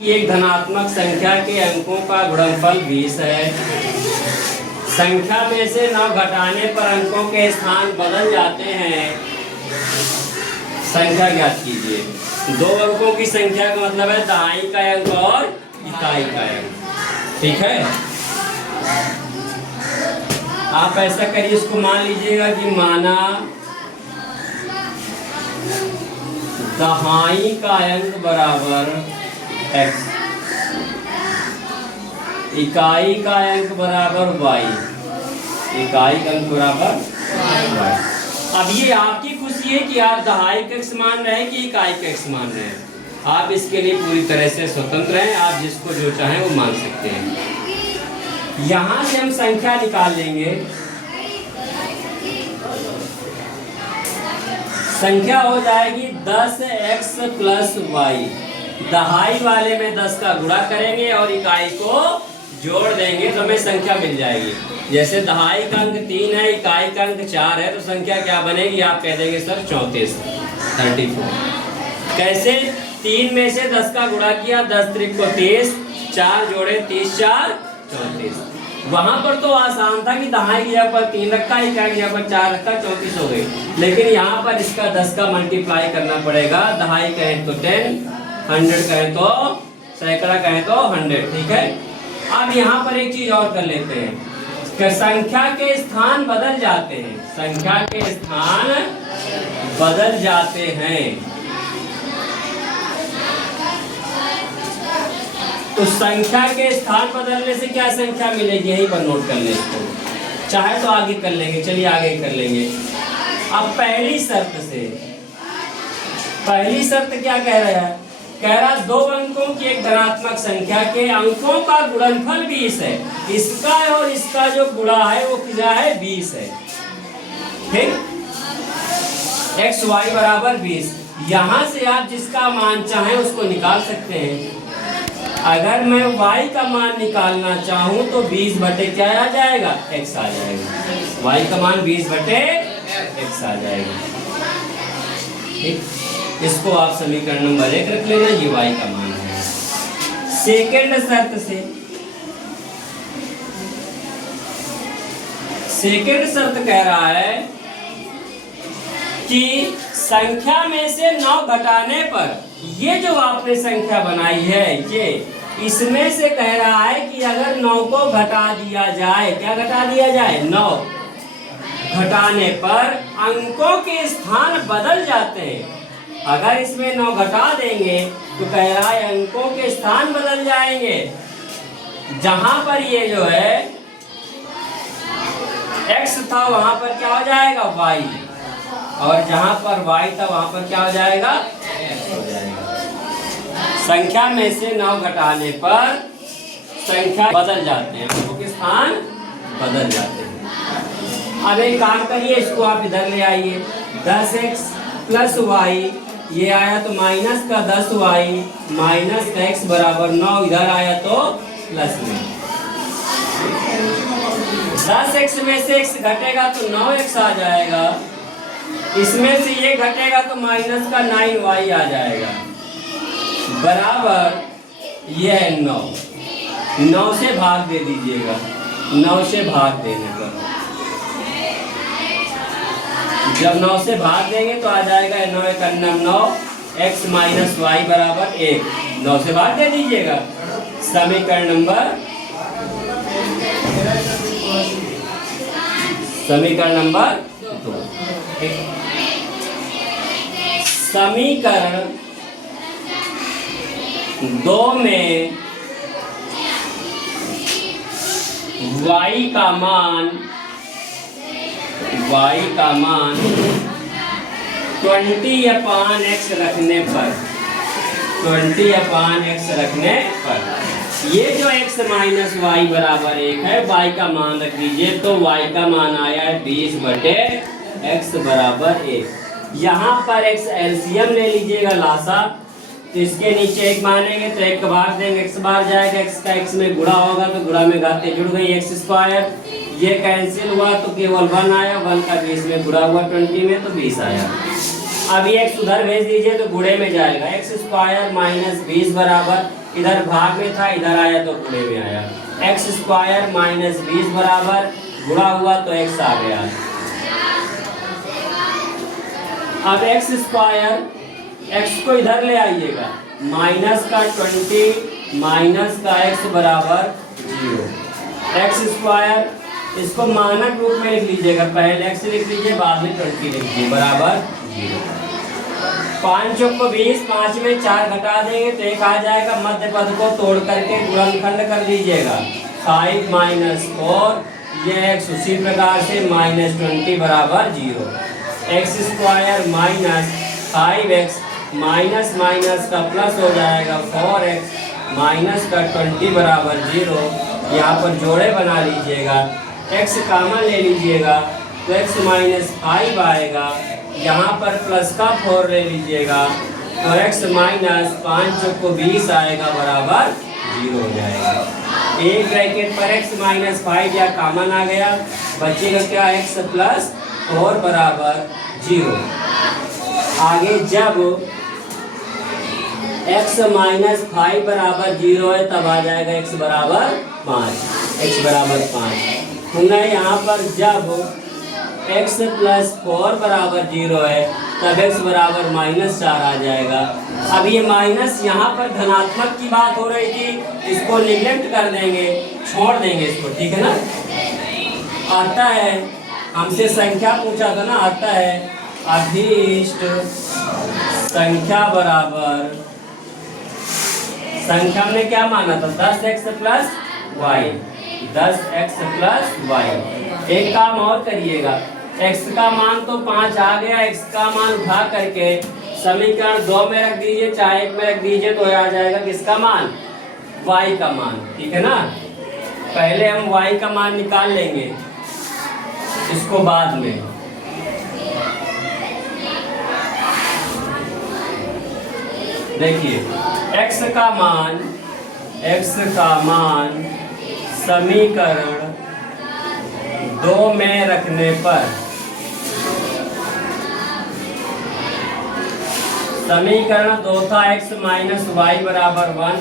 कि एक धनात्मक संख्या के अंकों का गुणनफल 20 है। संख्या में से 9 घटाने पर अंकों के स्थान बदल जाते हैं। संख्या ज्ञात कीजिए। दो अंकों की संख्या का मतलब है दहाई का अंक और इकाई का अंक। ठीक है, आप ऐसा करिए, इसको मान लीजिएगा कि माना दहाई का अंक बराबर x, इकाई का अंक बराबर y, इकाई का अंक बराबर y। अब ये आपकी खुशी है कि आप दहाई का x मान रहे हैं कि इकाई का x मान रहे हैं। आप इसके लिए पूरी तरह से स्वतंत्र हैं, आप जिसको जो चाहें वो मान सकते हैं। यहां से हम संख्या निकाल लेंगे। संख्या हो जाएगी 10x प्लस वाई। दहाई वाले में 10 का गुणा करेंगे और इकाई को जोड़ देंगे तो हमें संख्या मिल जाएगी। जैसे दहाई का अंक 3 है, इकाई का अंक 4 है, तो संख्या क्या बनेगी? आप कह देंगे सर 34, 34। कैसे? 3 में से 10 का गुणा किया, 10 त्रिक को 30, 4 जोड़े 30 4 34। वहां पर तो आसान था कि दहाई की जगह पर 3 रखा, इकाई की जगह पर 4 रखा, 34 हो गई। लेकिन यहाँ पर इसका 10 का मल्टीप्लाई करना पड़ेगा। दहाई कहें तो 10, 100 कहें तो सैकड़ा कहें तो 100। ठीक है, अब यहाँ पर एक चीज और कर लेते हैं कि संख्या के स्थान बदल जाते हैं। संख्या के स्थान बदल जाते हैं तो संख्या के स्थान बदलने से क्या संख्या मिलेगी? यहीं पर नोट कर लें इसको, चाहे तो आगे कर लेंगे। चलिए आगे कर लेंगे। अब पहली शर्त क्या कह रहा है? कह रहा दो अंकों की एक धनात्मक संख्या के अंकों का गुणनफल 20 है। इसका और इसका जो गुणा है वो कितना है? 20 है। ठीक, x y बराबर 20। यहां से आप जिसका मान चाहें उसको निकाल सकते हैं। अगर मैं y का मान निकालना चाहूं तो 20 बटे क्या आ जाएगा? x आ जाएगा। y का मान 20 बटे x आ जाएगा। ठीक, इसको आप समीकरण नंबर 1 रख लेना, ये y का मान है। सेकेंड शर्त कह रहा है कि संख्या में से 9 घटाने पर ये जो आपने संख्या बनाई है ये, इसमें से कह रहा है कि अगर 9 को घटा दिया जाए, क्या घटा दिया जाए? 9 घटाने पर अंकों के स्थान बदल जाते हैं। अगर इसमें 9 घटा देंगे तो कह रहा है अंकों के स्थान बदल जाएंगे। जहां पर ये जो है x था वहां पर क्या हो जाएगा? y, और जहां पर y था वहां पर क्या हो जाएगा? x हो जाएगा। संख्या में से 9 घटाने पर संख्या बदल जाते हैं, अंकों के स्थान बदल जाते हैं। अब एक काम करिए, इसको आप इधर ले आइए। 10x प्लस वाई, ये आया तो माइनस का 10y माइनस का x बराबर 9, इधर आया तो प्लस में। 10x में से x घटेगा तो 9x आ जाएगा। इसमें से ये घटेगा तो माइनस का 9y आ जाएगा, बराबर ये है 9। 9 से भाग दे दीजिएगा। 9 से भाग देने पर जब 9 से भाग देंगे तो आ जाएगा 9 × 9, x माइनस वाई बराबर 1। 9 से भाग दे दीजिएगा। समीकरण नंबर 2। समीकरण 2 में y का मान 20/x रखने पर, ये जो x माइनस वाई बराबर 1 है, y का मान रख दीजिए तो y का मान आया है 20/x बराबर 1। यहाँ पर x एलसीएम ले लीजिएगा, लासा, तो इसके नीचे 1 मानेंगे तो 1 का भाग देंगे, x बाहर जाएगा, x का x में गुणा होगा तो गुणा में घातें जुड़ गई, x²। ये कैंसिल हुआ तो केवल 1 आया, 1 का 20 में गुणा हुआ 20 में तो 20 आया। अब ये x उधर भेज दीजिए तो गुणे में जाएगा। एक्स स्क्वायर माइनस 20 बराबर, इधर भाग में था इधर आया तो गुणे में आया। एक्स स्क्वायर माइनस 20 बराबर गुणा हुआ तो x आ गया। अब एक्स स्क्वायर, x को इधर ले आइएगा, माइनस का 20 माइनस का x बराबर 0। एक्स स्क्वायर इसको मानक रूप में लिख लीजिएगा, पहले x लिख लीजिए बाद में 20 लिख लीजिए बराबर 0। 5 चौक को 20, 5 में 4 घटा देंगे तो 1 आ जाएगा। मध्य पद को तोड़ करके गुणनखंड कर लीजिएगा। 5 माइनस 4, ये x उसी प्रकार से माइनस 20 बराबर 0। X square minus 5x minus minus का प्लस हो जाएगा 4x माइनस का 20 बराबर 0। यहाँ पर जोड़े बना लीजिएगा, x कॉमन ले लीजिएगा तो x माइनस 5 आएगा। यहाँ पर प्लस का 4 ले लीजिएगा तो x माइनस 5 को 20 आएगा बराबर 0 हो जाएगा। एक ब्रैकेट पर x माइनस 5 या कॉमन आ गया, बचेगा क्या x प्लस 4 बराबर 0। आगे जब x माइनस 5 बराबर 0 है तब आ जाएगा x बराबर 5, x बराबर 5। पुनः यहाँ पर जब x प्लस 4 बराबर 0 है तब x बराबर माइनस 4 आ जाएगा। अब ये माइनस यहाँ पर धनात्मक की बात हो रही थी, इसको निगलेक्ट कर देंगे, छोड़ देंगे इसको, ठीक है ना। आता है, हमसे संख्या पूछा था ना, आता है अभीष्ट संख्या बराबर, संख्या में क्या माना था 10x plus Y, 10x plus Y. एक काम और करिएगा, x का मान तो 5 आ गया, x का मान उठा करके समीकरण 2 में रख दीजिए चाहे 1 में रख दीजिए तो आ जाएगा किसका मान, y का मान, ठीक है ना। पहले हम y का मान निकाल लेंगे, इसको बाद में। देखिए x का मान समीकरण 2 में रखने पर, समीकरण 2 था x माइनस वाई बराबर 1,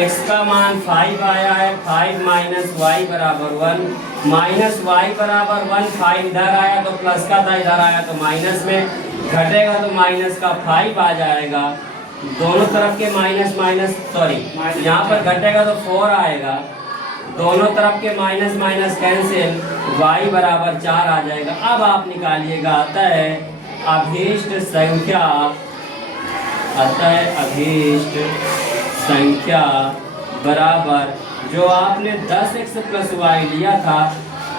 x का मान 5 आया है, 5 माइनस वाई बराबर 1, माइनस वाई बराबर 1, 5 इधर आया तो प्लस का था, इधर आया तो माइनस में, घटेगा तो माइनस का 5 आ जाएगा। दोनों तरफ के माइनस माइनस, सॉरी यहाँ पर घटेगा तो 4 आएगा, दोनों तरफ के माइनस माइनस कैंसिल, y बराबर 4 आ जाएगा। अब आप निकालिएगा, आता है अभीष्ट संख्या, आता है अभीष्ट संख्या बराबर जो आपने 10x प्लस वाई लिया था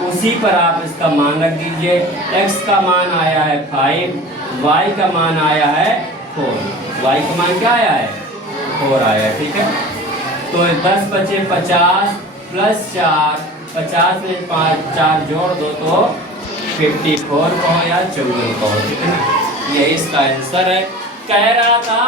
उसी पर आप इसका मान रख दीजिए। x का मान आया है 5, y का मान आया है 4, y का मान क्या आया है 4 आया है, ठीक है। तो 10 बचे 50 प्लस 4, 50 में 5 4 जोड़ दो तो 54 को या 54 को, ठीक है ना। यही इसका आंसर है। कह रहा था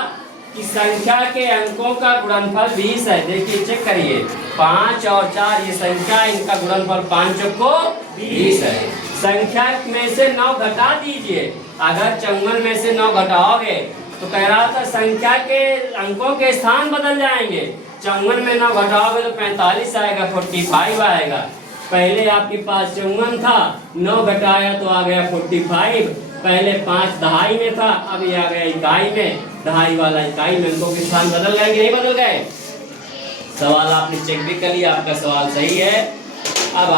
कि संख्या के अंकों का गुणनफल 20 है। देखिए चेक करिए, 5 और 4 ये संख्या, इनका गुणनफल 5 को 20 है। संख्या में से 9 घटा दीजिए, अगर 54 में से 9 घटाओगे तो कह रहा था संख्या के अंकों के स्थान बदल जाएंगे। 54 में 9 घटाओगे तो 45 आएगा, 45 आएगा। पहले आपके पास 54 था, 9 घटाया तो आ गया 45। पहले 5 दहाई में था, अब ये आ गया इकाई में, दहाई वाला इकाई में। अंकों के स्थान बदल गए कि नहीं बदल गए? सवाल आपने चेक भी कर लिया, आपका सवाल सही है। अब